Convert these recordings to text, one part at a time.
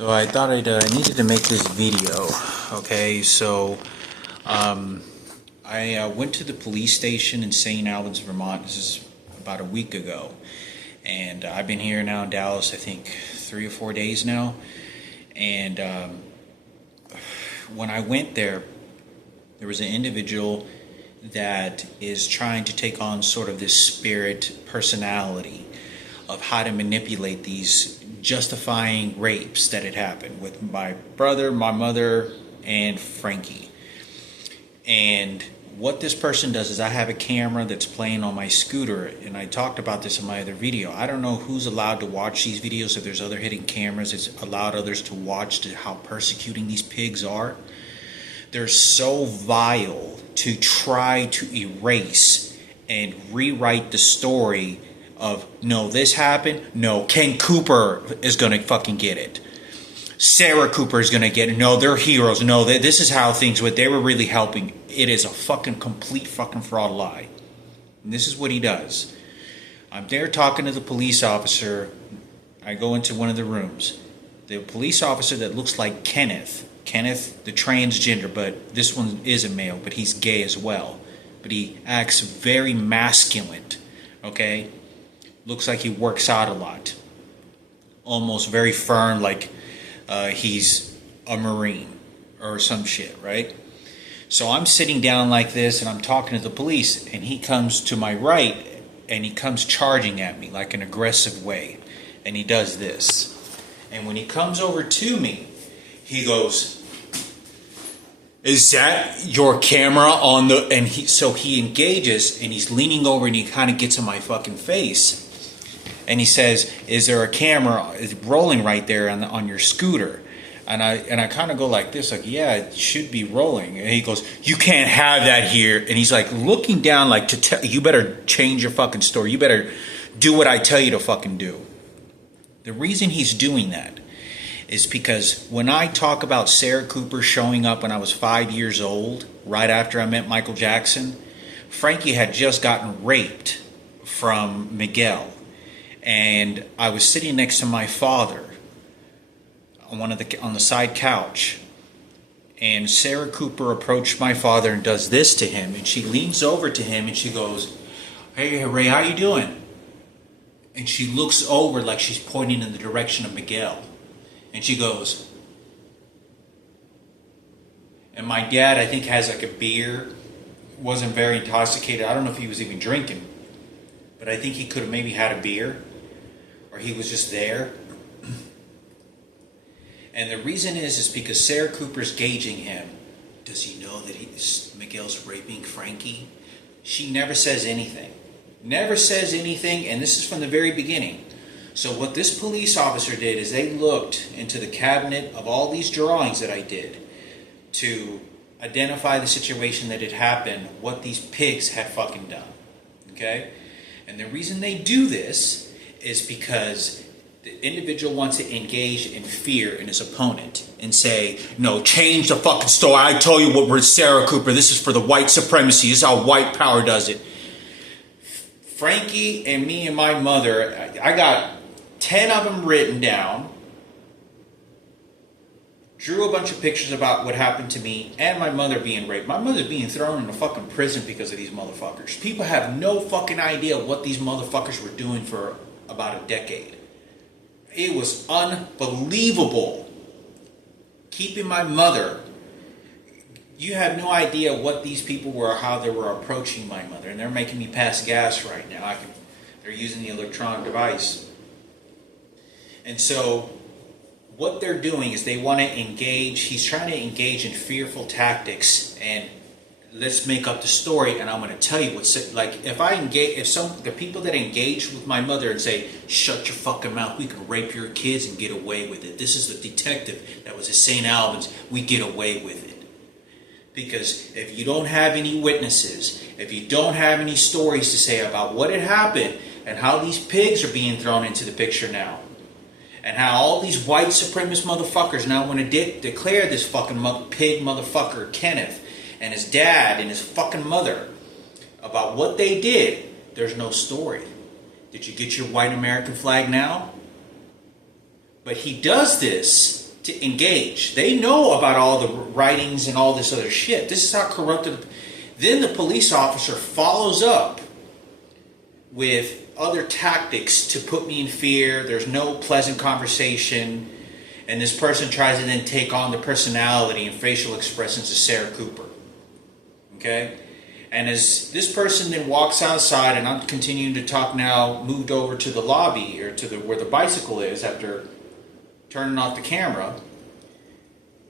So I thought I needed to make this video. Okay, so I went to the police station in St. Albans, Vermont. This is about a week ago, and I've been here now in Dallas, I think 3 or 4 days now. And when I went there, there was an individual that is trying to take on sort of this spirit personality of how to manipulate these justifying rapes that had happened with my brother, my mother, and Frankie. And what this person does is, I have a camera that's playing on my scooter, and I talked about this in my other video. I don't know who's allowed to watch these videos. If there's other hidden cameras, it's allowed others to watch how persecuting these pigs are. They're so vile to try to erase and rewrite the story of, no, this happened, no, Ken Cooper is going to fucking get it. Sarah Cooper is going to get it. No, they're heroes. No, this is how things went. They were really helping. It is a fucking complete fucking fraud lie. And this is what he does. I'm there talking to the police officer. I go into one of the rooms. The police officer that looks like Kenneth, the transgender, but this one is a male, but he's gay as well. But he acts very masculine, okay? Looks like he works out a lot. Almost very firm, like he's a Marine or some shit, right? So I'm sitting down like this and I'm talking to the police, and he comes to my right and he comes charging at me like an aggressive way. And he does this. And when he comes over to me, he goes, "Is that your camera on the..." And so he engages and he's leaning over and he kind of gets in my fucking face. And he says, "Is there a camera rolling right there on your scooter?" And I kind of go like this, like, "Yeah, it should be rolling." And he goes, "You can't have that here." And he's like looking down like to tell you, better change your fucking story. You better do what I tell you to fucking do. The reason he's doing that is because when I talk about Sarah Cooper showing up when I was 5 years old, right after I met Michael Jackson, Frankie had just gotten raped from Miguel. And I was sitting next to my father on the side couch, and Sarah Cooper approached my father and does this to him, and she leans over to him and she goes, "Hey Ray, how you doing?" And she looks over like she's pointing in the direction of Miguel, and she goes, and my dad, I think, has like a beer, wasn't very intoxicated. I don't know if he was even drinking, but I think he could have maybe had a beer, or he was just there. And the reason is because Sarah Cooper's gauging him. Does he know that Miguel's raping Frankie? She never says anything. Never says anything, and this is from the very beginning. So what this police officer did is they looked into the cabinet of all these drawings that I did to identify the situation that had happened, what these pigs had fucking done. Okay? And the reason they do this is because the individual wants to engage in fear in his opponent and say, "No, change the fucking story. I tell you what, we're Sarah Cooper. This is for the white supremacy. This is how white power does it." Frankie and me and my mother, I got 10 of them written down, drew a bunch of pictures about what happened to me and my mother being raped. My mother being thrown in a fucking prison because of these motherfuckers. People have no fucking idea what these motherfuckers were doing for about a decade. It was unbelievable. Keeping my mother. You have no idea what these people were or how they were approaching my mother. And they're making me pass gas right now. They're using the electronic device. And so what they're doing is they want to engage. He's trying to engage in fearful tactics, and let's make up the story, and I'm going to tell you what's like. If the people that engage with my mother and say, "Shut your fucking mouth, we can rape your kids and get away with it. This is the detective that was at St. Albans, we get away with it." Because if you don't have any witnesses, if you don't have any stories to say about what had happened and how these pigs are being thrown into the picture now, and how all these white supremacist motherfuckers now want to declare this fucking pig motherfucker Kenneth and his dad and his fucking mother about what they did, there's no story. Did you get your white American flag now? But he does this to engage. They know about all the writings and all this other shit. This is how corrupted. Then the police officer follows up with other tactics to put me in fear. There's no pleasant conversation. And this person tries to then take on the personality and facial expressions of Sarah Cooper. Okay? And as this person then walks outside, and I'm continuing to talk now, moved over to the lobby, or to where the bicycle is after turning off the camera,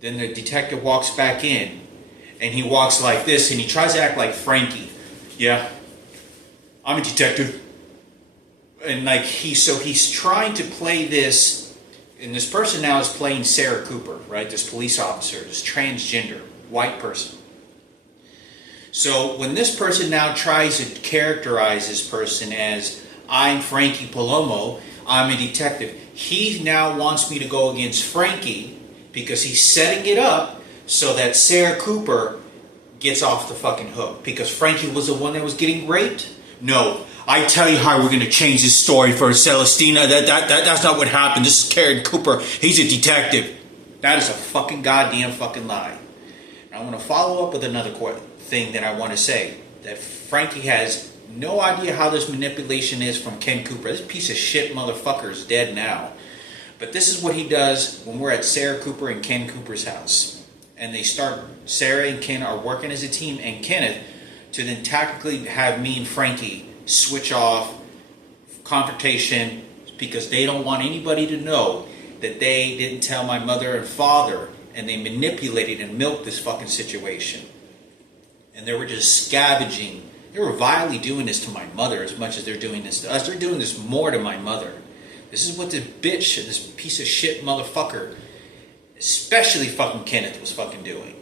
then the detective walks back in, and he walks like this, and he tries to act like Frankie. Yeah, I'm a detective. And like he's trying to play this, and this person now is playing Sarah Cooper, right? This police officer, this transgender white person. So when this person now tries to characterize this person as, I'm Frankie Palomo, I'm a detective, he now wants me to go against Frankie because he's setting it up so that Sarah Cooper gets off the fucking hook. Because Frankie was the one that was getting raped? No. I tell you how we're going to change this story for Celestina. That's not what happened. This is Karen Cooper. He's a detective. That is a fucking goddamn fucking lie. And I want to follow up with another thing that I want to say. That Frankie has no idea how this manipulation is from Ken Cooper. This piece of shit motherfucker is dead now. But this is what he does when we're at Sarah Cooper and Ken Cooper's house. And Sarah and Ken are working as a team, and Kenneth, to then tactically have me and Frankie switch off confrontation because they don't want anybody to know that they didn't tell my mother and father, and they manipulated and milked this fucking situation. And they were just scavenging. They were vilely doing this to my mother as much as they're doing this to us. They're doing this more to my mother. This is what this bitch, this piece of shit motherfucker, especially fucking Kenneth, was fucking doing.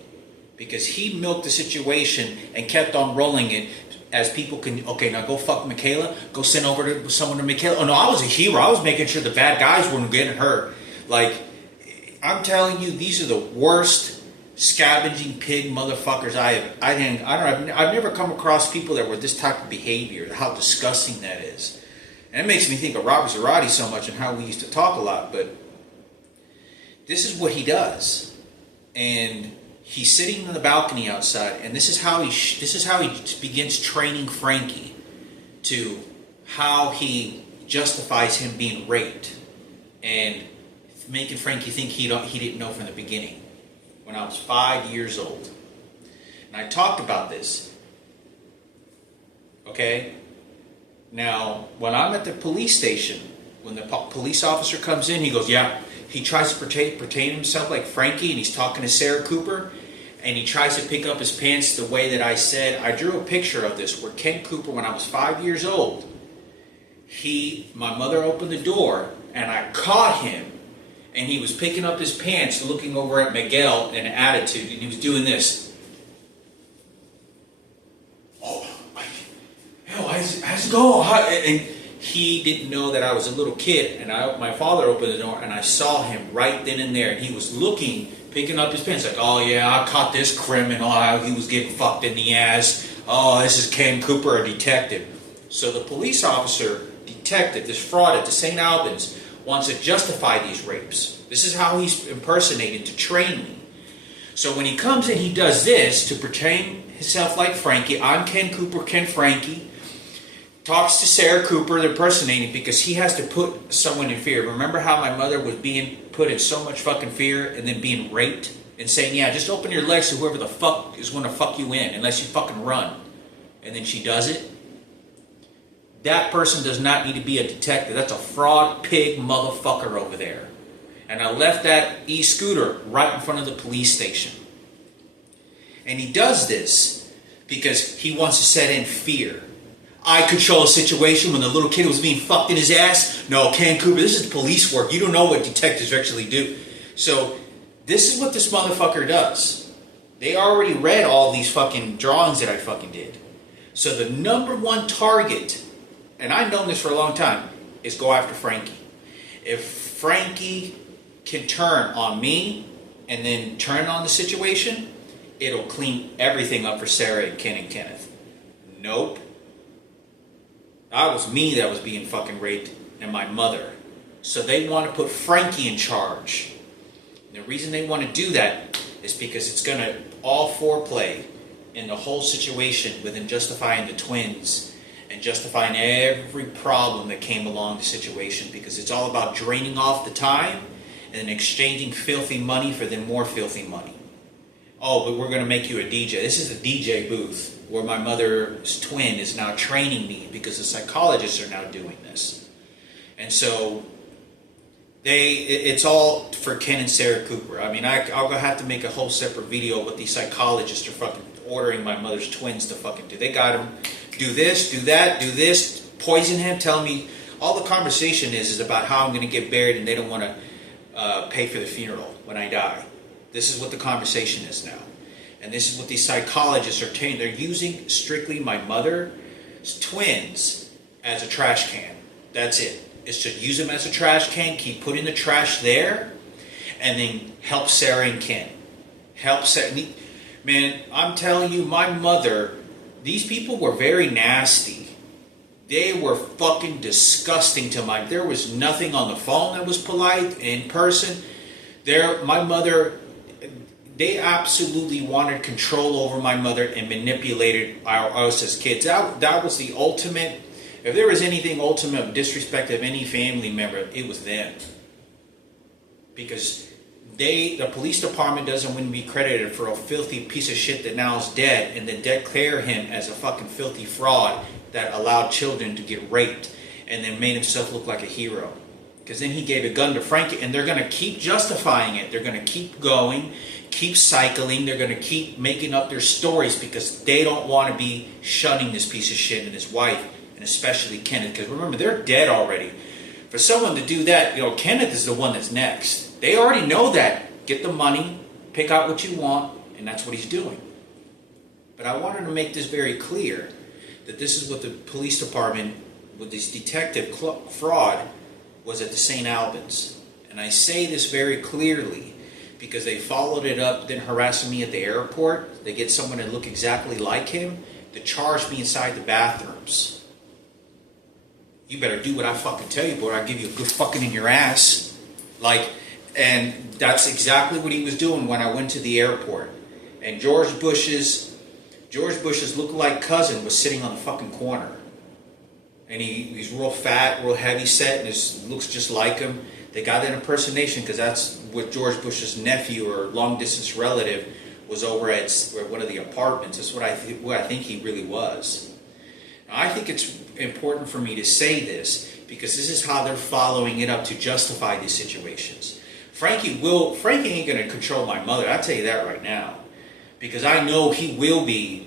Because he milked the situation and kept on rolling it as people can, okay, now go fuck Michaela, go send over to someone to Michaela. Oh no, I was a hero. I was making sure the bad guys weren't getting hurt. Like, I'm telling you, these are the worst scavenging pig motherfuckers I've never come across people that were this type of behavior, how disgusting that is. And it makes me think of Robert Zarate so much and how we used to talk a lot, but this is what he does. And he's sitting on the balcony outside, and this is how he begins training Frankie to how he justifies him being raped and making Frankie think he didn't know from the beginning. When I was 5 years old, and I talked about this. Okay, now when I'm at the police station, when the police officer comes in, he goes, yeah. He tries to pertain himself like Frankie, and he's talking to Sarah Cooper, and he tries to pick up his pants the way that I said. I drew a picture of this where Ken Cooper, when I was 5 years old, my mother opened the door, and I caught him, and he was picking up his pants, looking over at Miguel in an attitude, and he was doing this. Oh, how's it going? And he didn't know that I was a little kid, and my father opened the door, and I saw him right then and there, and he was looking, picking up his pants, like, oh yeah, I caught this criminal, he was getting fucked in the ass, oh, this is Ken Cooper, a detective. So the police officer, detective, this fraud at the St. Albans, wants to justify these rapes. This is how he's impersonated to train me. So when he comes in, he does this to portray himself like Frankie. I'm Ken Cooper, Ken Frankie. Talks to Sarah Cooper, they're impersonating, because he has to put someone in fear. Remember how my mother was being put in so much fucking fear and then being raped? And saying, yeah, just open your legs to whoever the fuck is going to fuck you in, unless you fucking run. And then she does it. That person does not need to be a detective. That's a fraud pig motherfucker over there. And I left that e-scooter right in front of the police station. And he does this because he wants to set in fear. I control a situation when the little kid was being fucked in his ass. No, Ken Cooper, this is police work. You don't know what detectives actually do. So this is what this motherfucker does. They already read all these fucking drawings that I fucking did. So the number one target, and I've known this for a long time, is go after Frankie. If Frankie can turn on me and then turn on the situation, it'll clean everything up for Sarah and Ken and Kenneth. Nope. That was me that was being fucking raped, and my mother. So they want to put Frankie in charge. They're reason they want to do that is because it's going to all foreplay in the whole situation within justifying the twins and justifying every problem that came along the situation, because it's all about draining off the time and then exchanging filthy money for then more filthy money. Oh, but we're going to make you a DJ. This is a DJ booth where my mother's twin is now training me because the psychologists are now doing this. And so it's all for Ken and Sarah Cooper. I mean, I'll have to make a whole separate video what these psychologists are fucking ordering my mother's twins to fucking do. They got them do this, do that, do this, poison him, tell me. All the conversation is about how I'm going to get buried, and they don't want to pay for the funeral when I die. This is what the conversation is now. And this is what these psychologists are telling. They're using strictly my mother's twins as a trash can. That's it. It's to use them as a trash can, keep putting the trash there, and then help Sarah and Ken. Help Sarah. Man, I'm telling you, my mother, these people were very nasty. They were fucking disgusting to there was nothing on the phone that was polite. In person, my mother, they absolutely wanted control over my mother and manipulated us as kids. That was the ultimate. If there was anything ultimate of disrespect of any family member, it was them. Because the police department wouldn't be credited for a filthy piece of shit that now is dead, and then declare him as a fucking filthy fraud that allowed children to get raped and then made himself look like a hero. Because then he gave a gun to Frankie, and they're going to keep justifying it. They're going to keep going, keep cycling. They're going to keep making up their stories because they don't want to be shunning this piece of shit and his wife, and especially Kenneth. Because remember, they're dead already. For someone to do that, Kenneth is the one that's next. They already know that. Get the money, pick out what you want, and that's what he's doing. But I wanted to make this very clear that this is what the police department, with this detective fraud, was at the St. Albans. And I say this very clearly because they followed it up, then harassing me at the airport. They get someone to look exactly like him to charge me inside the bathrooms. You better do what I fucking tell you, boy. I'll give you a good fucking in your ass. And that's exactly what he was doing when I went to the airport. And George Bush's lookalike cousin was sitting on the fucking corner. And he's real fat, real heavy set, and looks just like him. They got that impersonation because that's what George Bush's nephew or long distance relative was over at one of the apartments. That's what I think he really was. Now, I think it's important for me to say this because this is how they're following it up to justify these situations. Frankie ain't going to control my mother. I'll tell you that right now. Because I know he will be.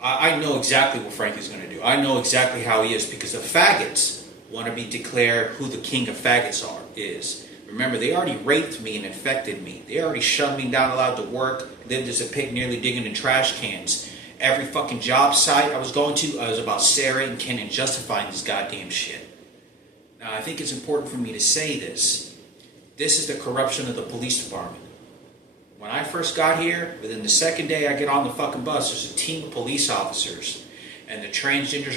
I know exactly what Frankie's going to do. I know exactly how he is because the faggots want to be declared who the king of faggots is. Remember, they already raped me and infected me. They already shoved me down, allowed to work, lived as a pig, nearly digging in trash cans. Every fucking job site I was going to, I was about Sarah and Ken and justifying this goddamn shit. Now, I think it's important for me to say this. This is the corruption of the police department. When I first got here, within the second day I get on the fucking bus, there's a team of police officers. And the transgender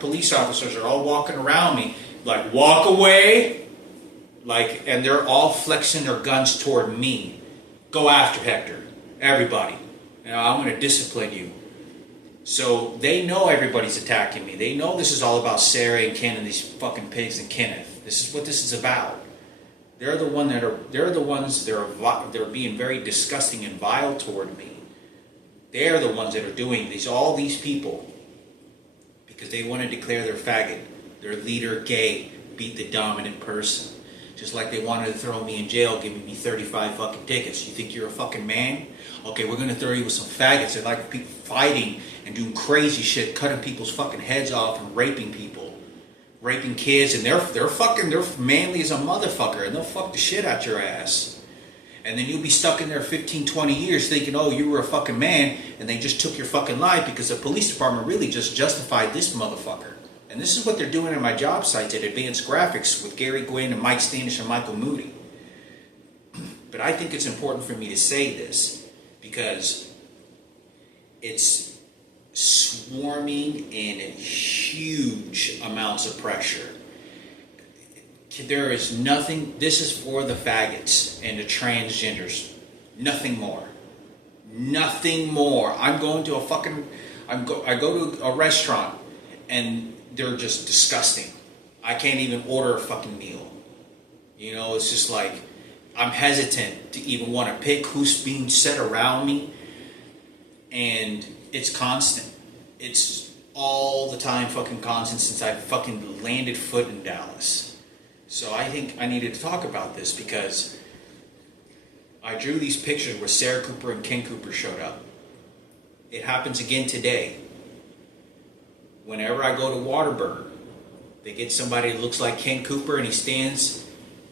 police officers are all walking around me, like, walk away. And they're all flexing their guns toward me. Go after Hector. Everybody. I'm going to discipline you. So they know everybody's attacking me. They know this is all about Sarah and Ken and these fucking pigs and Kenneth. This is what this is about. They're the ones that are being very disgusting and vile toward me. They're the ones that are doing all these people, because they want to declare their faggot, their leader gay, beat the dominant person. Just like they wanted to throw me in jail, giving me 35 fucking tickets. You think you're a fucking man? Okay, we're gonna throw you with some faggots. They like people fighting and doing crazy shit, cutting people's fucking heads off and raping people. Raping kids, and they're manly as a motherfucker, and they'll fuck the shit out your ass. And then you'll be stuck in there 15, 20 years thinking, oh, you were a fucking man, and they just took your fucking life because the police department really just justified this motherfucker. And this is what they're doing in my job sites at Advanced Graphics with Gary Gwynn and Mike Standish and Michael Moody. But I think it's important for me to say this because it's swarming in huge amounts of pressure. There is nothing. This is for the faggots and the transgenders. Nothing more. Nothing more. I'm going to a fucking. I go to a restaurant, and they're just disgusting. I can't even order a fucking meal. You know, it's just like I'm hesitant to even want to pick who's being set around me, and it's constant. It's all the time fucking constant since I fucking landed foot in Dallas. So I think I needed to talk about this because I drew these pictures where Sarah Cooper and Ken Cooper showed up. It happens again today. Whenever I go to Whataburger, they get somebody that looks like Ken Cooper and he stands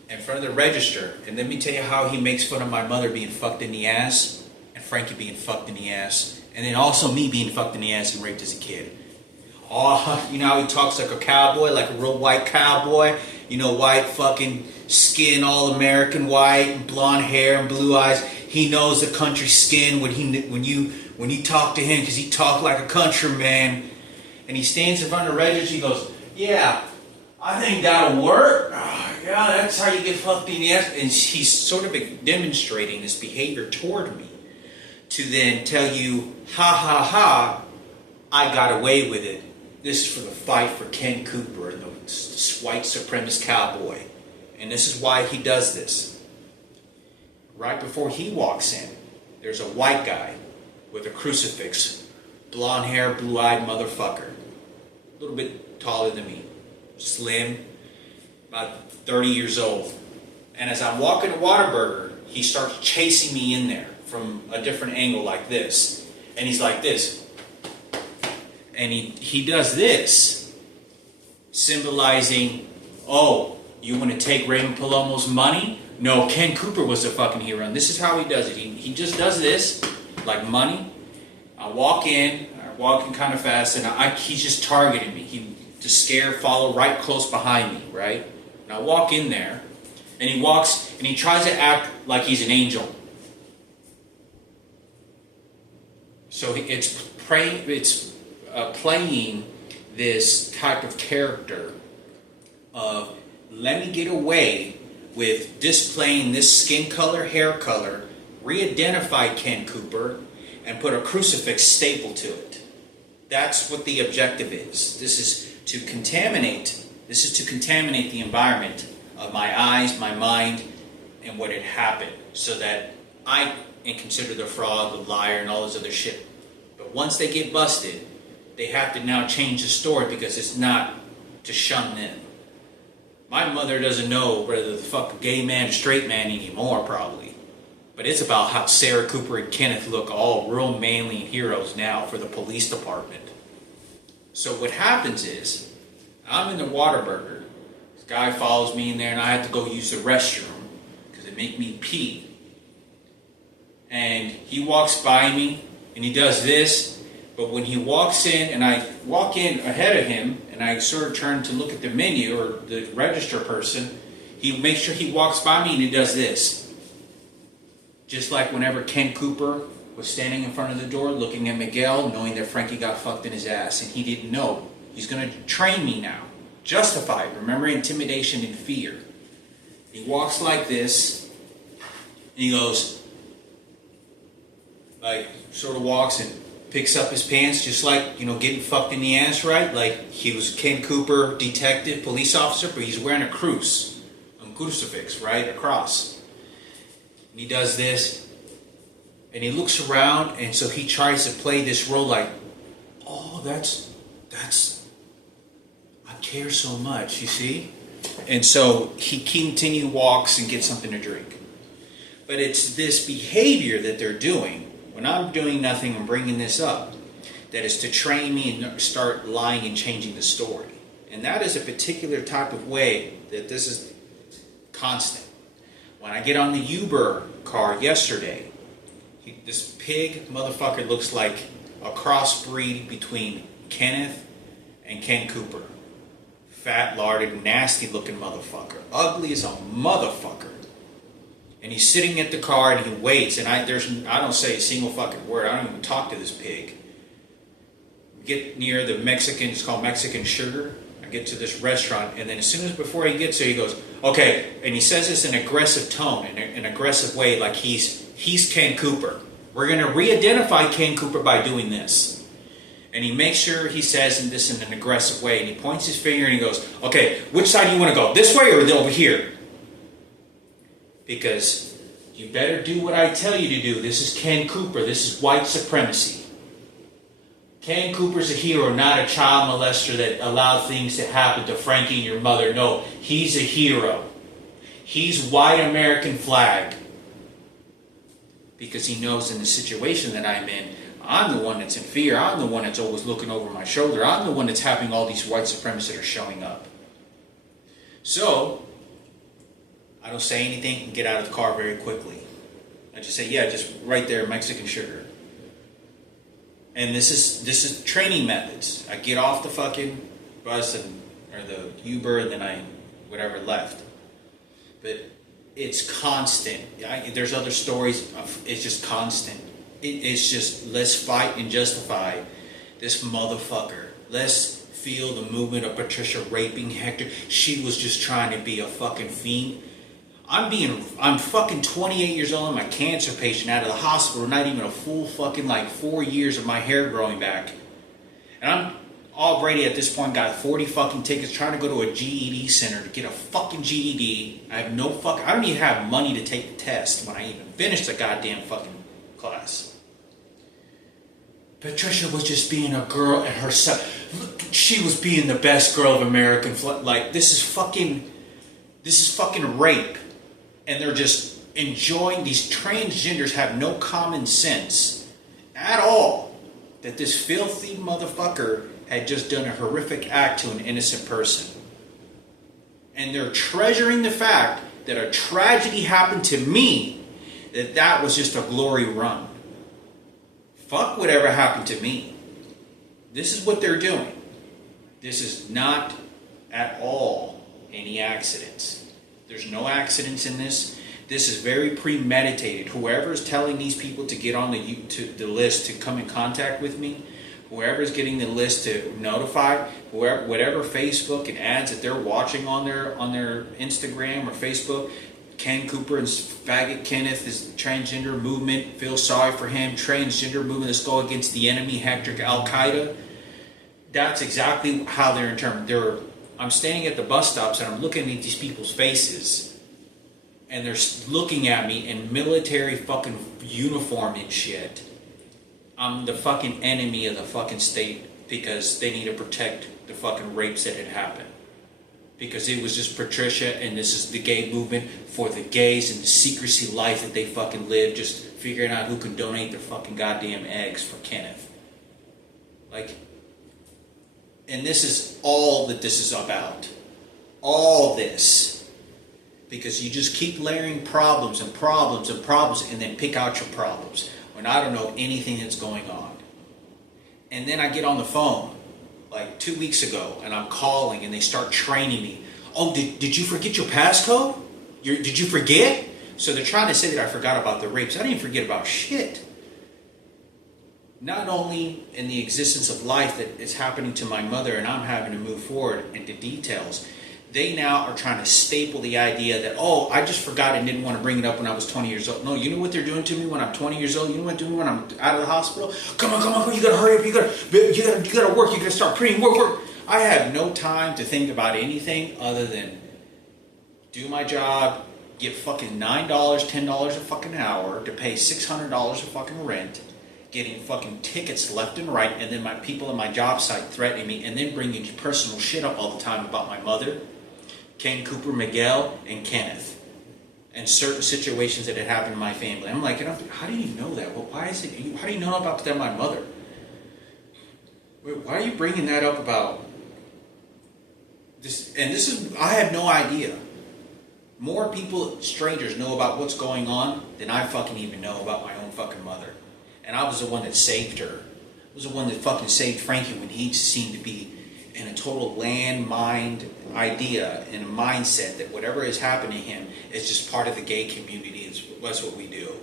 in front of the register. And let me tell you how he makes fun of my mother being fucked in the ass and Frankie being fucked in the ass. And then also me being fucked in the ass and raped as a kid. Oh, you know how he talks like a cowboy, like a real white cowboy? You know, white fucking skin, all American white, blonde hair and blue eyes. He knows the country skin when you talk to him because he talk like a countryman. And he stands in front of the register. He goes, "Yeah, I think that'll work. Yeah, that's how you get fucked in the ass." And he's sort of demonstrating this behavior toward me to then tell you, "Ha ha ha, I got away with it. This is for the fight for Ken Cooper, the white supremacist cowboy." And this is why he does this. Right before he walks in, there's a white guy with a crucifix, blonde hair, blue-eyed motherfucker. A little bit taller than me, slim, about 30 years old. And as I'm walking to Whataburger, he starts chasing me in there from a different angle like this. And he's like this. And he does this, symbolizing, oh, you want to take Raymond Palomo's money? No, Ken Cooper was the fucking hero. And this is how he does it. He just does this, like money. I walk in kind of fast, and he's just targeting me. He just follow right close behind me, right? And I walk in there, and he walks, and he tries to act like he's an angel. So it's playing this type of character of, let me get away with displaying this skin color, hair color, re-identify Ken Cooper, and put a crucifix staple to it. That's what the objective is. This is to contaminate the environment of my eyes, my mind, and what had happened, so that I am considered the fraud, the liar, and all this other shit. But once they get busted, they have to now change the story because it's not to shun them. My mother doesn't know whether the fuck gay man or straight man anymore, probably. But it's about how Sarah Cooper and Kenneth look all real manly and heroes now for the police department. So what happens is, I'm in the Whataburger. This guy follows me in there and I have to go use the restroom because it make me pee. And he walks by me and he does this. But when he walks in and I walk in ahead of him and I sort of turn to look at the menu or the register person, he makes sure he walks by me and he does this. Just like whenever Ken Cooper was standing in front of the door looking at Miguel, knowing that Frankie got fucked in his ass, and he didn't know. He's going to train me now. Justify it. Remember, intimidation and fear. He walks like this, and he goes, like, sort of walks and picks up his pants, just like, getting fucked in the ass, right? Like, he was Ken Cooper, detective, police officer, but he's wearing a crucifix, right? A cross. And he does this, and he looks around, and so he tries to play this role like, oh, that's, I care so much, you see? And so he walks and gets something to drink. But it's this behavior that they're doing, when I'm doing nothing and bringing this up, that is to train me and start lying and changing the story. And that is a particular type of way that this is constant. When I get on the Uber car yesterday, this pig motherfucker looks like a crossbreed between Kenneth and Ken Cooper. Fat, larded, nasty looking motherfucker. Ugly as a motherfucker. And he's sitting at the car and he waits, and I don't say a single fucking word. I don't even talk to this pig. Get near the Mexican, it's called Mexican Sugar. I get to this restaurant, and then as soon as before he gets there, he goes, okay, and he says this in an aggressive tone, in an aggressive way, like he's Ken Cooper. We're going to re-identify Ken Cooper by doing this. And he makes sure he says this in an aggressive way, and he points his finger and he goes, okay, which side do you want to go, this way or over here? Because you better do what I tell you to do. This is Ken Cooper. This is white supremacy. Ken Cooper's a hero, not a child molester that allowed things to happen to Frankie and your mother. No, he's a hero. He's white American flag. Because he knows in the situation that I'm in, I'm the one that's in fear. I'm the one that's always looking over my shoulder. I'm the one that's having all these white supremacists that are showing up. So, I don't say anything and get out of the car very quickly. I just say, yeah, just right there, Mexican sugar. And this is training methods. I get off the fucking bus or the Uber, and then I left. But it's constant. There's other stories. It's just constant. It's just, let's fight and justify this motherfucker. Let's feel the movement of Patricia raping Hector. She was just trying to be a fucking fiend. I'm fucking 28 years old. I'm a cancer patient out of the hospital. Not even a full fucking 4 years of my hair growing back. And I'm already at this point got 40 fucking tickets trying to go to a GED center to get a fucking GED. I don't even have money to take the test when I even finish the goddamn fucking class. Patricia was just being a girl and herself. She was being the best girl of American. This is fucking rape. And they're just enjoying, these transgenders have no common sense at all that this filthy motherfucker had just done a horrific act to an innocent person. And they're treasuring the fact that a tragedy happened to me, that was just a glory run. Fuck whatever happened to me. This is what they're doing. This is not at all any accidents. There's no accidents in this. This is very premeditated. Whoever is telling these people to get on the list to come in contact with me, whoever is getting the list to notify, whatever Facebook and ads that they're watching on their Instagram or Facebook, Ken Cooper and Faggot Kenneth is transgender movement. Feel sorry for him. Transgender movement. Let's go against the enemy, Hector, Al Qaeda. That's exactly how they're interpreted. I'm standing at the bus stops and I'm looking at these people's faces, and they're looking at me in military fucking uniform and shit. I'm the fucking enemy of the fucking state because they need to protect the fucking rapes that had happened. Because it was just Patricia, and this is the gay movement for the gays and the secrecy life that they fucking live, just figuring out who can donate their fucking goddamn eggs for Kenneth. And this is all that this is about. All this. Because you just keep layering problems and problems and problems, and then pick out your problems when I don't know anything that's going on. And then I get on the phone 2 weeks ago, and I'm calling, and they start training me. Oh, did you forget your passcode? Did you forget? So they're trying to say that I forgot about the rapes. I didn't forget about shit. Not only in the existence of life that is happening to my mother and I'm having to move forward into details, they now are trying to staple the idea that, oh, I just forgot and didn't want to bring it up when I was 20 years old. No, you know what they're doing to me when I'm 20 years old? You know what they're doing when I'm out of the hospital? Come on, you gotta hurry up, you gotta work, you gotta start printing, work. I have no time to think about anything other than do my job, get fucking $9, $10 a fucking hour to pay $600 of fucking rent, getting fucking tickets left and right, and then my people on my job site threatening me, and then bringing personal shit up all the time about my mother, Ken Cooper, Miguel, and Kenneth, and certain situations that had happened in my family. I'm like, how do you know that? Well, why is it? How do you know about that? My mother. Why are you bringing that up about this? And this is, I have no idea. More people, strangers, know about what's going on than I fucking even know about my own fucking mother. And I was the one that saved her. I was the one that fucking saved Frankie when he seemed to be in a total landmine idea and a mindset that whatever is happening to him is just part of the gay community. That's what we do.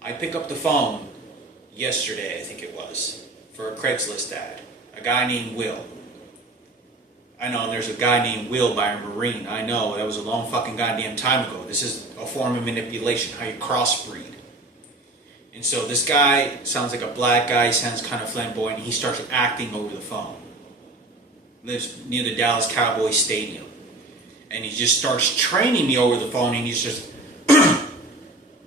I pick up the phone yesterday, I think it was, for a Craigslist ad. A guy named Will. I know, and there's a guy named Will by a Marine. I know, that was a long fucking goddamn time ago. This is a form of manipulation, how you crossbreed. And so this guy sounds like a black guy, he sounds kind of flamboyant, he starts acting over the phone. Lives near the Dallas Cowboys Stadium. And he just starts training me over the phone, and he's just,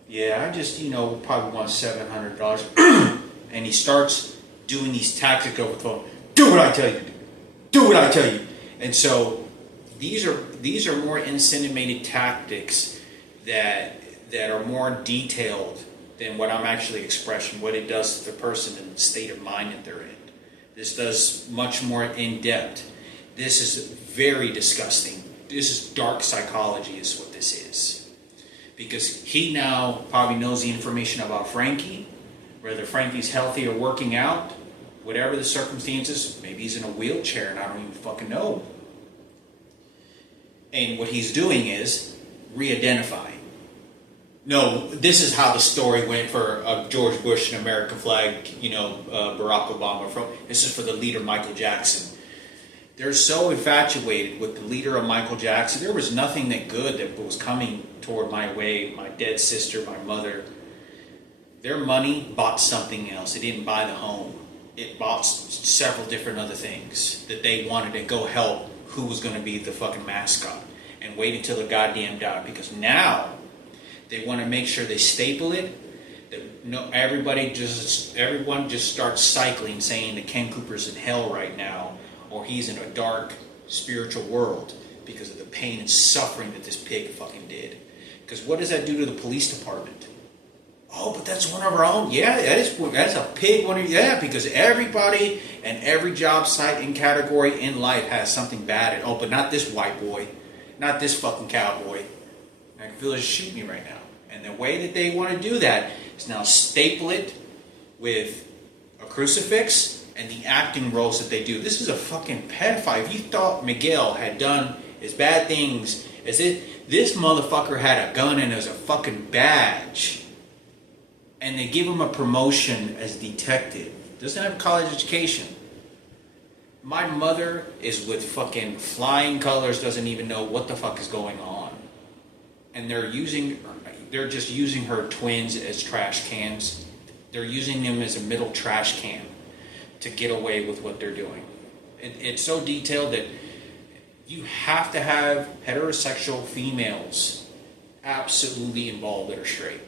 yeah, I just, probably want $700. And he starts doing these tactics over the phone. Do what I tell you. Do what I tell you. And so these are more insinuated tactics that are more detailed than what I'm actually expressing, what it does to the person and the state of mind that they're in. This does much more in depth. This is very disgusting. This is dark psychology is what this is. Because he now probably knows the information about Frankie, whether Frankie's healthy or working out, whatever the circumstances, maybe he's in a wheelchair and I don't even fucking know. And what he's doing is re-identifying. No, this is how the story went for George Bush and American flag, Barack Obama. This is for the leader, Michael Jackson. They're so infatuated with the leader of Michael Jackson. There was nothing that good that was coming toward my way, my dead sister, my mother. Their money bought something else. It didn't buy the home. It bought several different other things that they wanted to go help who was going to be the fucking mascot and wait until the goddamn died, because now they want to make sure they staple it. That everyone just starts cycling, saying that Ken Cooper's in hell right now, or he's in a dark spiritual world because of the pain and suffering that this pig fucking did. Because what does that do to the police department? Oh, but that's one of our own. Yeah, that's a pig. Because everybody and every job site and category in life has something bad. Oh, but not this white boy, not this fucking cowboy. I can feel it shoot me right now. And the way that they want to do that is now staple it with a crucifix and the acting roles that they do. This is a fucking pedophile. If you thought Miguel had done as bad things as this motherfucker had a gun and as a fucking badge. And they give him a promotion as detective. Doesn't have a college education. My mother is with fucking flying colors, doesn't even know what the fuck is going on. And they're just using her twins as trash cans. They're using them as a middle trash can to get away with what they're doing. It's so detailed that you have to have heterosexual females absolutely involved that are straight.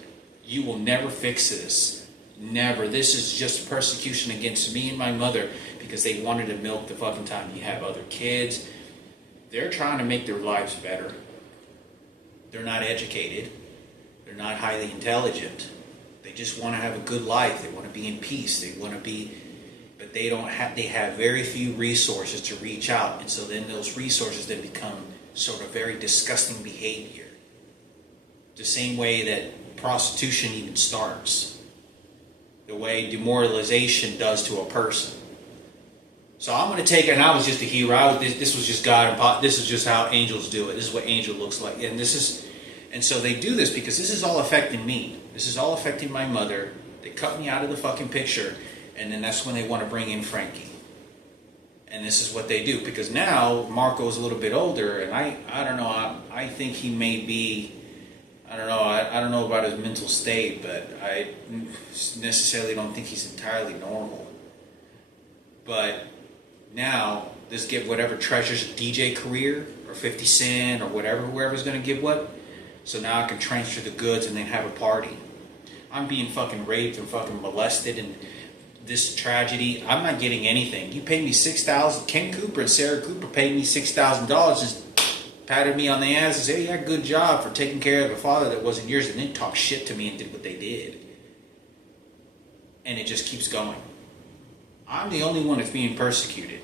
You will never fix this. Never. This is just persecution against me and my mother because they wanted to milk the fucking time. You have other kids. They're trying to make their lives better. They're not educated. They're not highly intelligent. They just want to have a good life. They want to be in peace. They want to be, but they have very few resources to reach out. And so then those resources then become sort of very disgusting behavior. The same way that prostitution even starts. The way demoralization does to a person. So I'm going to take it, and I was just a hero. This was just God, and this is just how angels do it. This is what angel looks like. And so they do this because this is all affecting me. This is all affecting my mother. They cut me out of the fucking picture, and then that's when they want to bring in Frankie. And this is what they do, because now Marco's a little bit older, and I don't know, I think he may be, I don't know about his mental state, but I necessarily don't think he's entirely normal. But now, let's get whatever treasures a DJ career, or 50 Cent, or whatever, whoever's going to give what. So now I can transfer the goods and then have a party. I'm being fucking raped and fucking molested, and this tragedy, I'm not getting anything. You paid me $6,000. Ken Cooper and Sarah Cooper paid me $6,000, just patted me on the ass and said, hey, yeah, good job for taking care of a father that wasn't yours, and then talk shit to me and did what they did. And it just keeps going. I'm the only one that's being persecuted.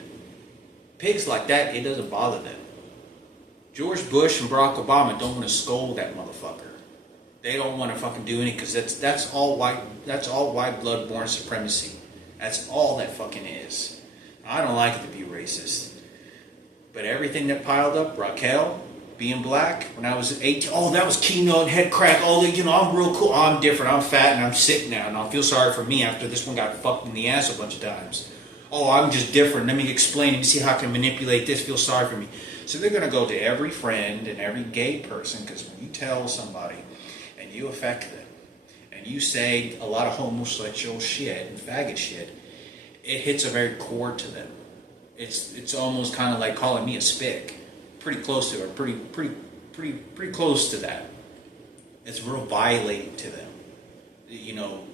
Pigs like that, it doesn't bother them. George Bush and Barack Obama don't want to scold that motherfucker. They don't want to fucking do anything, because that's all white blood-born supremacy. That's all that fucking is. I don't like it to be racist. But everything that piled up, Raquel, being black, when I was 18, oh, that was keynote, head crack, oh, I'm real cool, I'm different, I'm fat, and I'm sick now, and I feel sorry for me after this one got fucked in the ass a bunch of times. Oh, I'm just different. Let me explain and see how I can manipulate this. Feel sorry for me. So they're going to go to every friend and every gay person, because when you tell somebody and you affect them and you say a lot of homosexual shit and faggot shit, it hits a very core to them. It's almost kind of like calling me a spick. Pretty close to it. Pretty close to that. It's real violating to them. You know,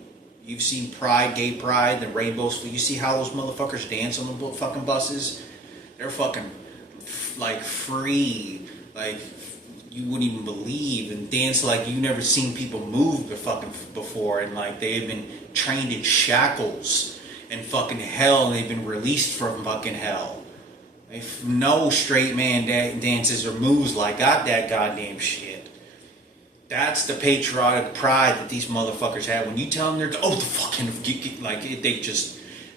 you've seen Pride, Gay Pride, the rainbows. You see how those motherfuckers dance on the fucking buses? They're fucking like free, like you wouldn't even believe, and dance like you never seen people move before, and like they've been trained in shackles and fucking hell, and they've been released from fucking hell. No straight man dances or moves like that goddamn shit. That's the patriotic pride that these motherfuckers have. When you tell them they're the fucking like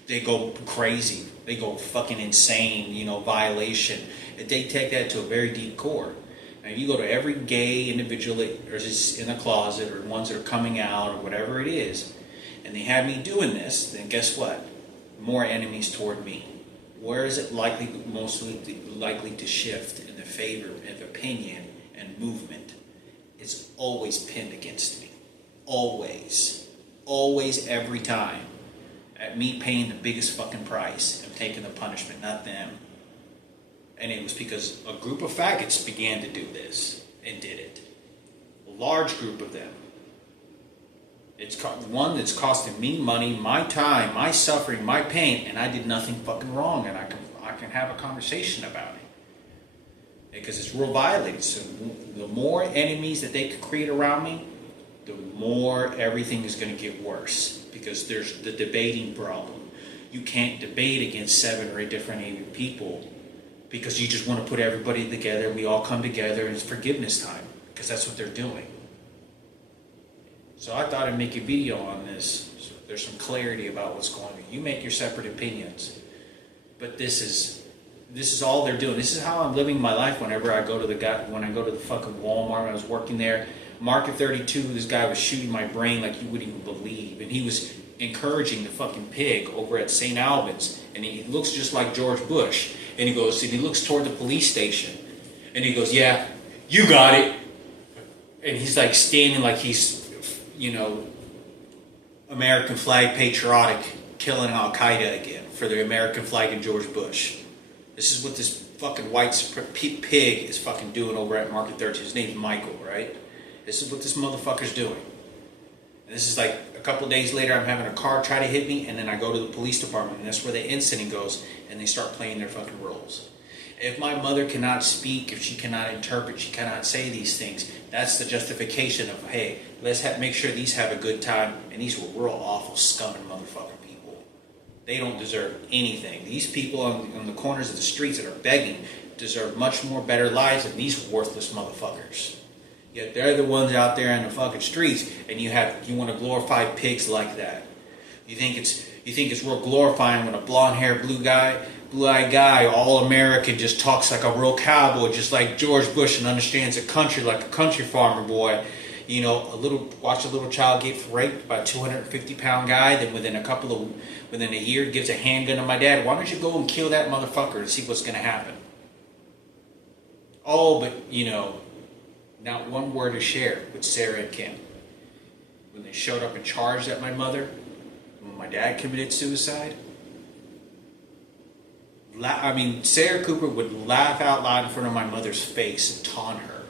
they go crazy. They go fucking insane, you know, violation. They take that to a very deep core. And if you go to every gay individual that is in a closet, or ones that are coming out, or whatever it is, and they have me doing this, then guess what? More enemies toward me. Where is it mostly likely to shift in the favor of opinion and movement? It's always pinned against me. Always. Always, every time. At me paying the biggest fucking price and taking the punishment, not them. And it was because a group of faggots began to do this and did it. A large group of them. It's one that's costing me money, my time, my suffering, my pain, and I did nothing fucking wrong, and I can have a conversation about it. Because it's real violating. So the more enemies that they could create around me, the more everything is going to get worse. Because there's the debating problem. You can't debate against 7 or 8 different people because you just want to put everybody together. We all come together and it's forgiveness time, because that's what they're doing. So I thought I'd make a video on this. So there's some clarity about what's going on. You make your separate opinions, but this is all they're doing. This is how I'm living my life whenever I go to the fucking Walmart. When I was working there, Market 32, this guy was shooting my brain like you wouldn't even believe. And he was encouraging the fucking pig over at St. Albans. And he looks just like George Bush. And he goes, and he looks toward the police station. And he goes, yeah, you got it. And he's like standing like he's, you know, American flag patriotic, killing Al-Qaeda again for the American flag and George Bush. This is what this fucking white pig is fucking doing over at Market 32. His name's Michael, right? This is what this motherfucker's doing. And this is like a couple of days later, I'm having a car try to hit me, and then I go to the police department, and that's where the incident goes, and they start playing their fucking roles. If my mother cannot speak, if she cannot interpret, she cannot say these things, that's the justification of, hey, let's make sure these have a good time, and these were real awful, scumming motherfucking people. They don't deserve anything. These people on the corners of the streets that are begging deserve much more better lives than these worthless motherfuckers. Yet they're the ones out there in the fucking streets, and you want to glorify pigs like that. You think it's real glorifying when a blonde-haired, blue-eyed guy, all American, just talks like a real cowboy, just like George Bush, and understands the country like a country farmer boy. You know, watch a little child get raped by a 250-pound guy, then within a year gives a handgun to my dad. Why don't you go and kill that motherfucker and see what's going to happen? Oh, but you know. Not one word to share with Sarah and Kim. When they showed up and charged at my mother, when my dad committed suicide, Sarah Cooper would laugh out loud in front of my mother's face and taunt her.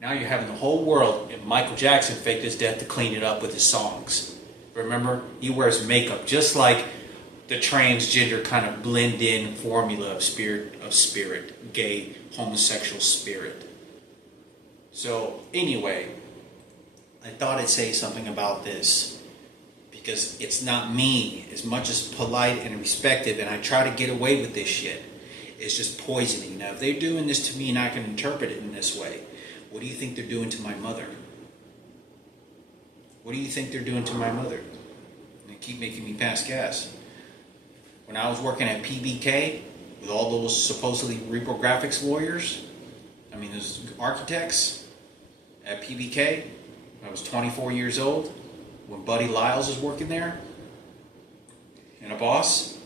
Now you're having the whole world, and Michael Jackson faked his death to clean it up with his songs. Remember? He wears makeup just like the transgender kind of blend-in formula of spirit, gay, homosexual spirit. So anyway, I thought I'd say something about this because it's not me as much as polite and respected, and I try to get away with this shit. It's just poisoning. Now, if they're doing this to me and I can interpret it in this way, what do you think they're doing to my mother? What do you think they're doing to my mother? They keep making me pass gas. When I was working at PBK with all those supposedly reprographics lawyers, those architects at PBK, I was 24 years old when Buddy Lyles was working there and a boss.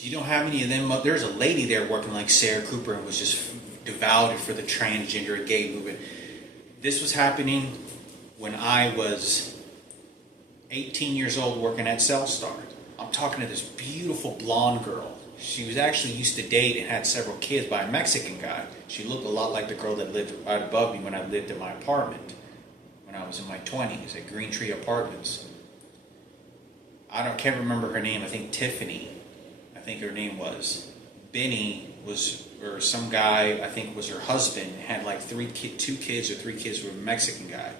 You know how many of them? There's a lady there working like Sarah Cooper and was just devoted for the transgender and gay movement. This was happening when I was 18 years old working at Cellstar. I'm talking to this beautiful blonde girl. She was actually used to date and had several kids by a Mexican guy. She looked a lot like the girl that lived right above me when I lived in my apartment when I was in my 20s at Green Tree Apartments. Can't remember her name. I think Tiffany. I think her name was. Benny was, or some guy, I think was her husband, had like 2 kids or 3 kids with a Mexican guy.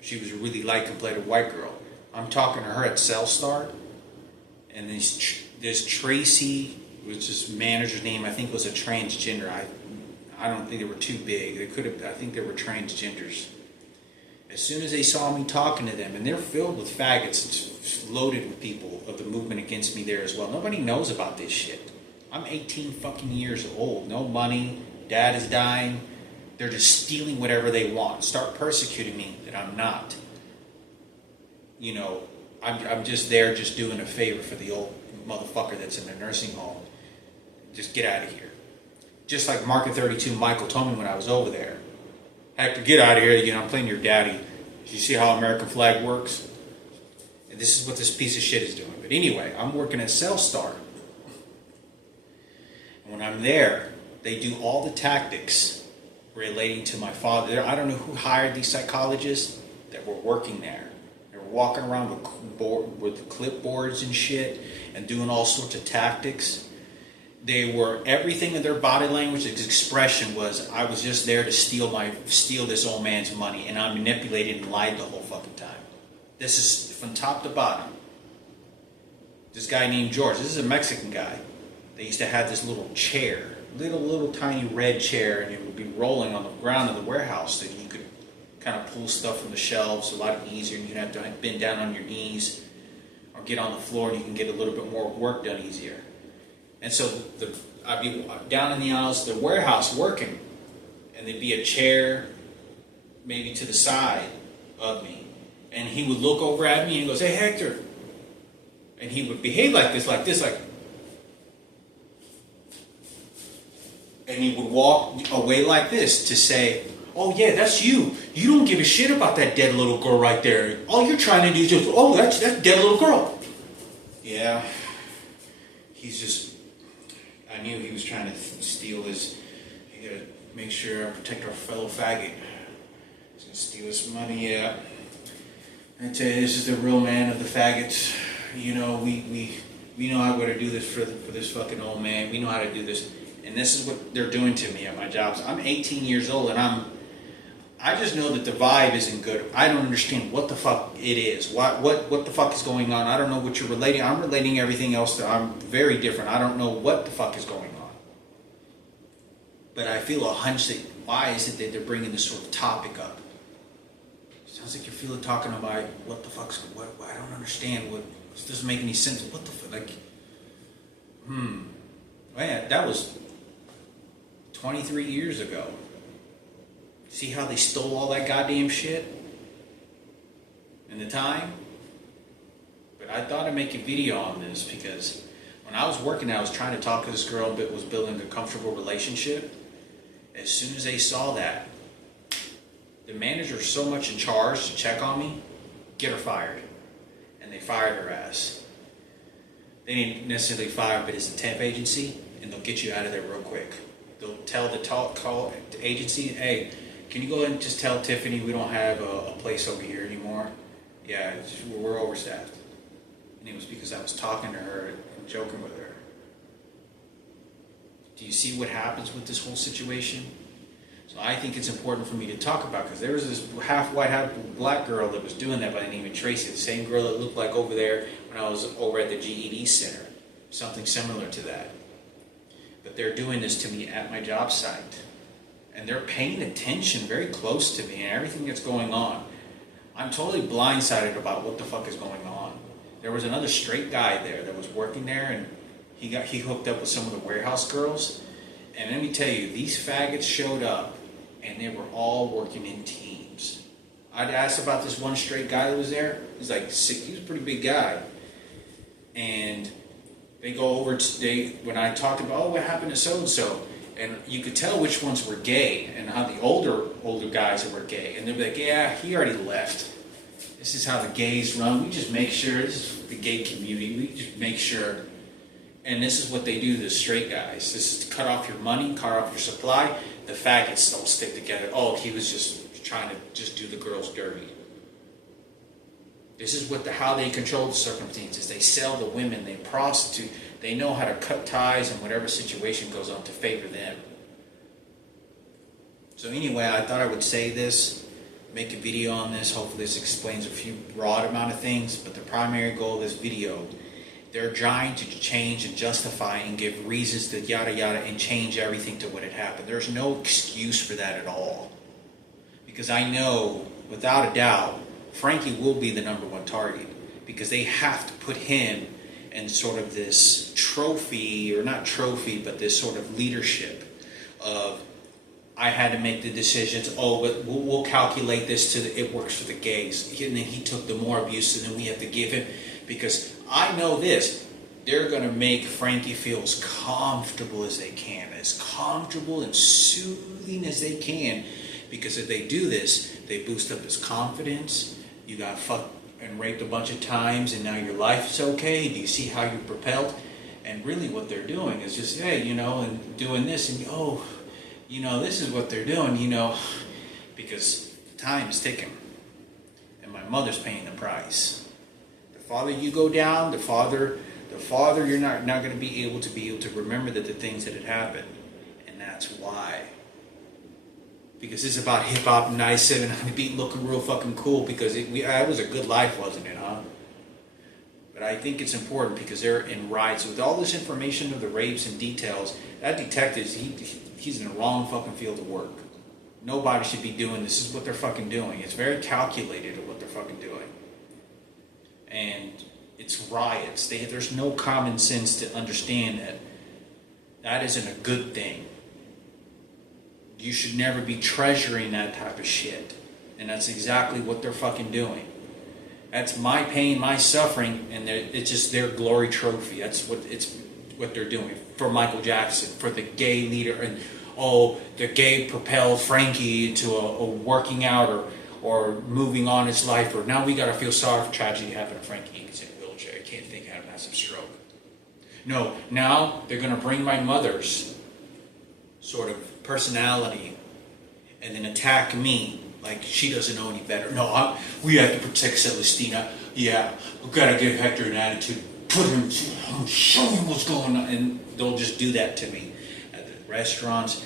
She was a really light-completed white girl. I'm talking to her at Cellstar, and this Tracy, which his manager's name, I think was a transgender. I don't think they were too big. I think they were transgenders. As soon as they saw me talking to them, and they're filled with faggots, it's loaded with people of the movement against me there as well. Nobody knows about this shit. I'm 18 fucking years old. No money. Dad is dying. They're just stealing whatever they want. Start persecuting me that I'm not. You know, I'm just there just doing a favor for the old motherfucker that's in the nursing home. Just get out of here. Just like Market 32 Michael told me when I was over there. Hector, get out of here. You know, I'm playing your daddy. Do you see how American flag works? And this is what this piece of shit is doing. But anyway, I'm working at Cellstar. And when I'm there, they do all the tactics relating to my father. I don't know who hired these psychologists that were working there. They were walking around with clipboards and shit and doing all sorts of tactics. They were, everything in their body language, its expression was, I was just there to steal this old man's money, and I manipulated and lied the whole fucking time. This is from top to bottom. This guy named George, this is a Mexican guy. They used to have this little chair, little tiny red chair, and it would be rolling on the ground of the warehouse that you could kind of pull stuff from the shelves a lot easier, and you'd have to bend down on your knees or get on the floor, and you can get a little bit more work done easier. And so I'd be down in the aisles of the warehouse working, and there'd be a chair maybe to the side of me. And he would look over at me and goes, "Hey, Hector." And he would behave like this. And he would walk away like this to say, "Oh yeah, that's you. You don't give a shit about that dead little girl right there. All you're trying to do is just, oh, that's dead little girl." Yeah, he's just... I knew he was trying to steal his... You gotta make sure I protect our fellow faggot. He's gonna steal his money, yeah. I tell you, this is the real man of the faggots. You know, we know how to do this for this fucking old man. We know how to do this. And this is what they're doing to me at my jobs. I'm 18 years old, and I just know that the vibe isn't good. I don't understand what the fuck it is. What the fuck is going on? I don't know what you're relating. I'm relating everything else to... I'm very different. I don't know what the fuck is going on. But I feel a hunch that why is it that they're bringing this sort of topic up? Sounds like you're talking about what the fuck's... What I don't understand. This doesn't make any sense. What the fuck? Like... Man, that was 23 years ago. See how they stole all that goddamn shit in the time? But I thought I'd make a video on this because when I was working, I was trying to talk to this girl but was building a comfortable relationship. As soon as they saw that, the manager's so much in charge to check on me, get her fired. And they fired her ass. They didn't necessarily fire her, but it's a temp agency, and they'll get you out of there real quick. They'll tell the agency, "Hey, can you go ahead and just tell Tiffany we don't have a place over here anymore? Yeah, we're overstaffed." And it was because I was talking to her and joking with her. Do you see what happens with this whole situation? So I think it's important for me to talk about, because there was this half white, half black girl that was doing that by the name of Tracy, the same girl that looked like over there when I was over at the GED Center. Something similar to that. But they're doing this to me at my job site. And they're paying attention very close to me and everything that's going on. I'm totally blindsided about what the fuck is going on. There was another straight guy there that was working there, and he hooked up with some of the warehouse girls. And let me tell you, these faggots showed up, and they were all working in teams. I'd asked about this one straight guy that was there. He's like sick. He was a pretty big guy. And They go over to, when I talked about, oh, what happened to so-and-so? And you could tell which ones were gay and how the older guys that were gay. And they'd be like, yeah, he already left. This is how the gays run. We just make sure, this is the gay community, we just make sure. And this is what they do to the straight guys. This is to cut off your money, cut off your supply. The faggots don't stick together. Oh, he was just trying to just do the girls dirty. This is how they control the circumstances. They sell the women, they prostitute. They know how to cut ties in whatever situation goes on to favor them. So anyway, I thought I would say this, make a video on this. Hopefully this explains a few broad amount of things. But the primary goal of this video, they're trying to change and justify and give reasons to yada yada and change everything to what had happened. There's no excuse for that at all. Because I know, without a doubt, Frankie will be the #1 target, because they have to put him in sort of this trophy, or not trophy, but this sort of leadership of, I had to make the decisions, oh, but we'll calculate this it works for the gays. And then he took the more abuse, and then we have to give him, because I know this, they're going to make Frankie feel as comfortable as they can, as comfortable and soothing as they can, because if they do this, they boost up his confidence. You got fucked and raped a bunch of times, and now your life is okay. Do you see how you propelled? And really what they're doing is just, hey, and doing this, and this is what they're doing, because time is ticking. And my mother's paying the price. The farther you go down, the farther you're not going to be able to remember the things that had happened. And that's why. Because it's about hip-hop and 97 and beat looking real fucking cool, because it was a good life, wasn't it, huh? But I think it's important because they're in rights. With all this information of the rapes and details, that detective, he's in the wrong fucking field of work. Nobody should be doing this. This is what they're fucking doing. It's very calculated of what they're fucking doing. And it's riots. There's no common sense to understand that isn't a good thing. You should never be treasuring that type of shit. And that's exactly what they're fucking doing. That's my pain, my suffering, and it's just their glory trophy. That's what they're doing. For Michael Jackson, for the gay leader, and the gay propelled Frankie into a working out or moving on his life, or now we gotta feel sorry for tragedy happened to Frankie. He's in a wheelchair. I can't think, had a massive stroke. No, now they're gonna bring my mother's sort of personality and then attack me like she doesn't know any better. No, we have to protect Celestina. Yeah, we've got to give Hector an attitude. Put him, show him what's going on. And they'll just do that to me. At the restaurants,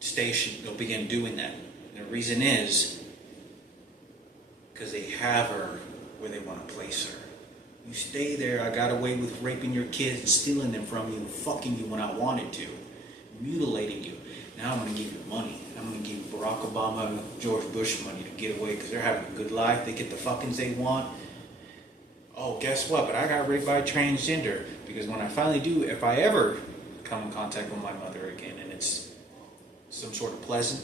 station, they'll begin doing that. And the reason is because they have her where they want to place her. You stay there, I got away with raping your kids and stealing them from you and fucking you when I wanted to. Mutilating you. Now I'm going to give you money. I'm going to give Barack Obama and George Bush money to get away because they're having a good life. They get the fuckings they want. Oh, guess what? But I got raped by a transgender, because when I finally do, if I ever come in contact with my mother again and it's some sort of pleasant,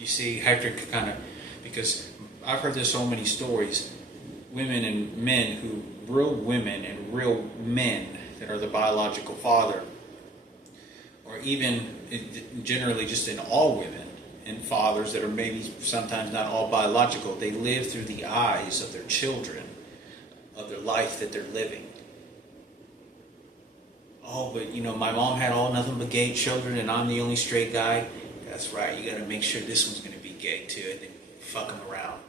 you see, Hector kind of, because I've heard there's so many stories, women and men real women and real men that are the biological father, or even generally just in all women and fathers that are maybe sometimes not all biological, they live through the eyes of their children, of their life that they're living. Oh, but my mom had nothing but gay children and I'm the only straight guy. That's right, you gotta make sure this one's gonna be gay too, and then fuck them around.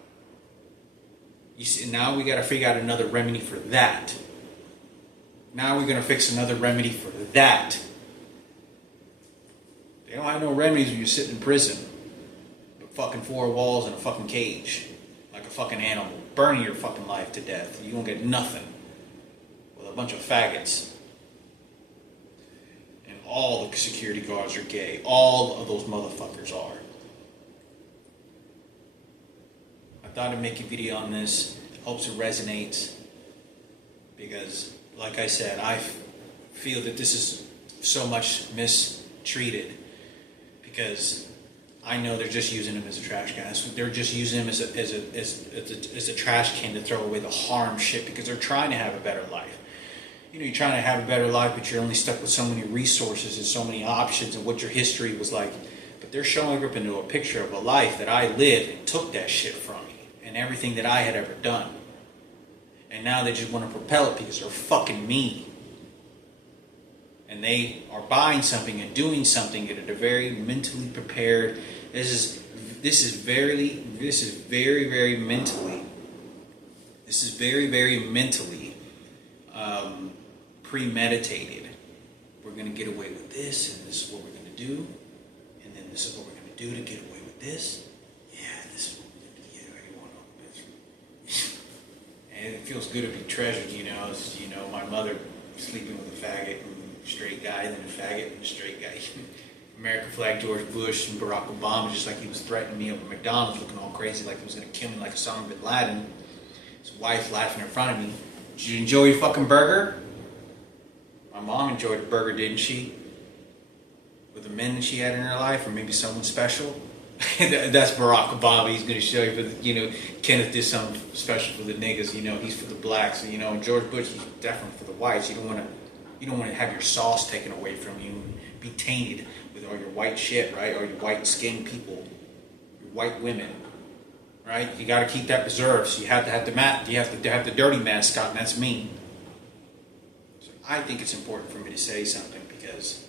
You see, now we gotta figure out another remedy for that. Now we're gonna fix another remedy for that. They don't have no remedies when you sit in prison. But fucking 4 walls and a fucking cage. Like a fucking animal. Burning your fucking life to death. You won't get nothing. With a bunch of faggots. And all the security guards are gay. All of those motherfuckers are. I thought I'd make a video on this. Hopes it resonates. Because, like I said, I feel that this is so much mistreated. Because I know they're just using him as a trash can. They're just using him as a trash can to throw away the harm shit, because they're trying to have a better life. you're trying to have a better life, but you're only stuck with so many resources and so many options and what your history was like. But they're showing up into a picture of a life that I lived and took that shit from me and everything that I had ever done. And now they just want to propel it because they're fucking me. And they are buying something and doing something that are very mentally prepared. This is very, very mentally. This is very, very mentally premeditated. We're going to get away with this, and this is what we're going to do, and then this is what we're going to do to get away with this. Yeah, this is what we're going to do. Yeah, you want to. And it feels good to be treasured, my mother sleeping with a faggot and a straight guy, then a faggot and a straight guy. American flag George Bush and Barack Obama, just like he was threatening me over McDonald's, looking all crazy like he was going to kill me like Osama bin Laden. His wife laughing in front of me. Did you enjoy your fucking burger? My mom enjoyed a burger, didn't she? With the men that she had in her life, or maybe someone special. That's Barack Obama. He's going to show you, Kenneth did something special for the niggas. He's for the blacks. George Bush, he's definitely for the whites. You don't want to have your sauce taken away from you and be tainted with all your white shit, right? Or your white skinned people, your white women, right? You got to keep that preserved. So you have to have the dirty mascot, and that's me. So I think it's important for me to say something because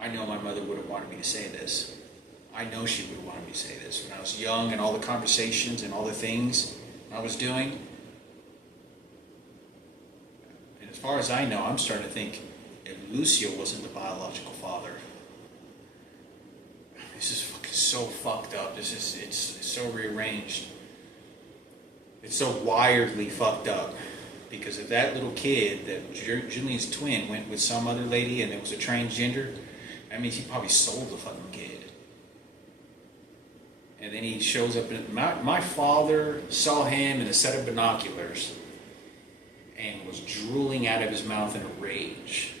I know my mother would have wanted me to say this. I know she would have wanted me to say this when I was young, and all the conversations and all the things I was doing. And as far as I know, I'm starting to think if Lucio wasn't the biological father, this is fucking so fucked up. It's so rearranged. It's so wiredly fucked up. Because if that little kid, that Julian's twin, went with some other lady and it was a transgender, that means he probably sold the fucking kid. And then he shows up, my father saw him in a set of binoculars and was drooling out of his mouth in a rage.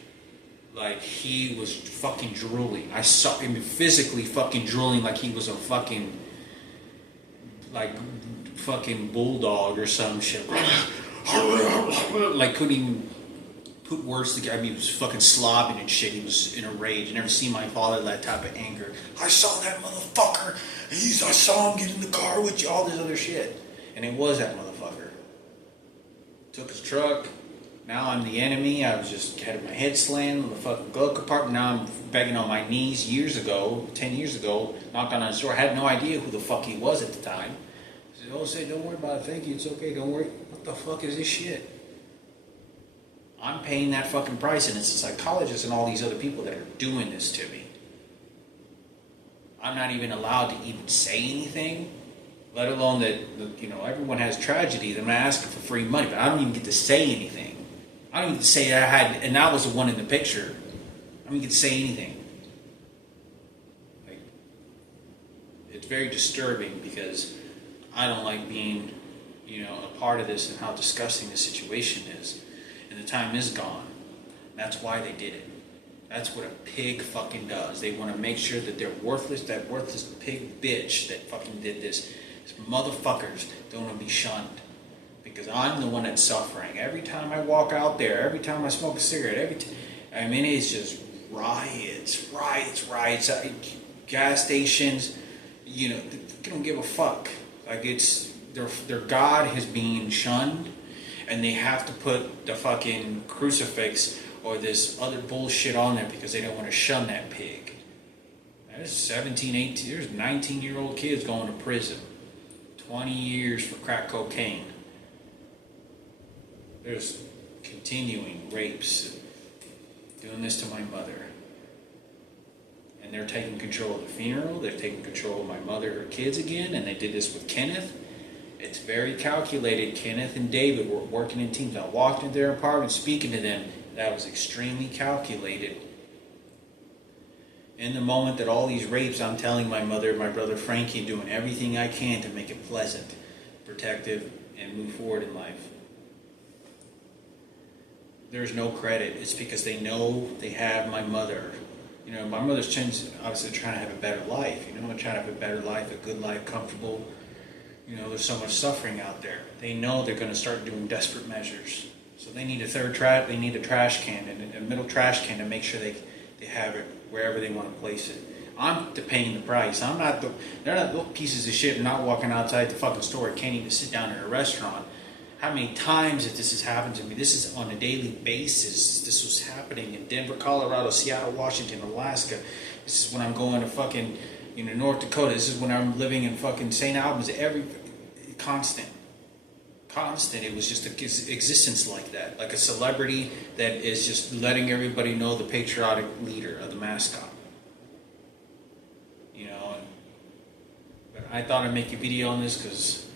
Like he was fucking drooling. I saw him physically fucking drooling like he was a fucking bulldog or some shit. Like couldn't even put words together. I mean, he was fucking slobbing and shit. He was in a rage. I never seen my father that type of anger. I saw that motherfucker. I saw him get in the car with you. All this other shit. And it was that motherfucker. Took his truck. Now I'm the enemy. I was just had my head slammed on the fucking glove compartment. Now I'm begging on my knees 10 years ago, knocked on his door. I had no idea who the fuck he was at the time. I said, don't worry about it. Thank you. It's okay. Don't worry. What the fuck is this shit? I'm paying that fucking price, and it's the psychologists and all these other people that are doing this to me. I'm not even allowed to even say anything, let alone that, everyone has tragedy. They're not asking for free money, but I don't even get to say anything. I don't even get to say I had, and I was the one in the picture. I don't even get to say anything. It's very disturbing because I don't like being, a part of this and how disgusting the situation is. And the time is gone. That's why they did it. That's what a pig fucking does. They want to make sure that they're worthless, that worthless pig bitch that fucking did this. These motherfuckers don't want to be shunned. Because I'm the one that's suffering. Every time I walk out there, every time I smoke a cigarette, it's just riots. Gas stations, they don't give a fuck. Like their God is being shunned, and they have to put the fucking crucifix or this other bullshit on there because they don't want to shun that pig. There's 17, 18, there's 19-year-old kids going to prison. 20 years for crack cocaine. There's continuing rapes, doing this to my mother. And they're taking control of the funeral. They're taking control of my mother, her kids again. And they did this with Kenneth. It's very calculated. Kenneth and David were working in teams. I walked into their apartment speaking to them. That was extremely calculated. In the moment that all these rapes, I'm telling my mother, my brother Frankie, doing everything I can to make it pleasant, protective, and move forward in life. There's no credit. It's because they know they have my mother. My mother's obviously trying to have a better life. Trying to have a better life, a good life, comfortable, You know, there's so much suffering out there. They know they're going to start doing desperate measures. So they need they need a trash can, and a middle trash can to make sure they have it wherever they want to place it. I'm paying the price. They're not those pieces of shit not walking outside the fucking store, can't even sit down in a restaurant. How many times that this has happened to me? This is on a daily basis. This was happening in Denver, Colorado, Seattle, Washington, Alaska. This is when I'm going to fucking, North Dakota. This is when I'm living in fucking St. Albans. Constant. It was just an existence like that, like a celebrity that is just letting everybody know the patriotic leader of the mascot. But I thought I'd make a video on this because,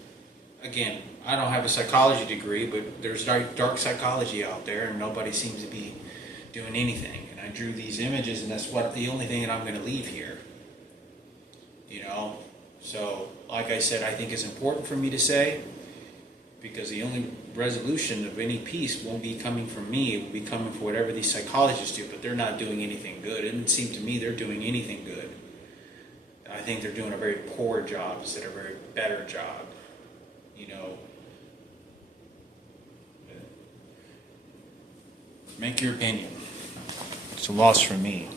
again, I don't have a psychology degree, but there's dark psychology out there, and nobody seems to be doing anything. And I drew these images, and that's the only thing that I'm going to leave here. So, like I said, I think it's important for me to say, because the only resolution of any peace won't be coming from me. It will be coming from whatever these psychologists do, but they're not doing anything good. It didn't seem to me they're doing anything good. I think they're doing a very poor job instead of a very better job. Make your opinion. It's a loss for me.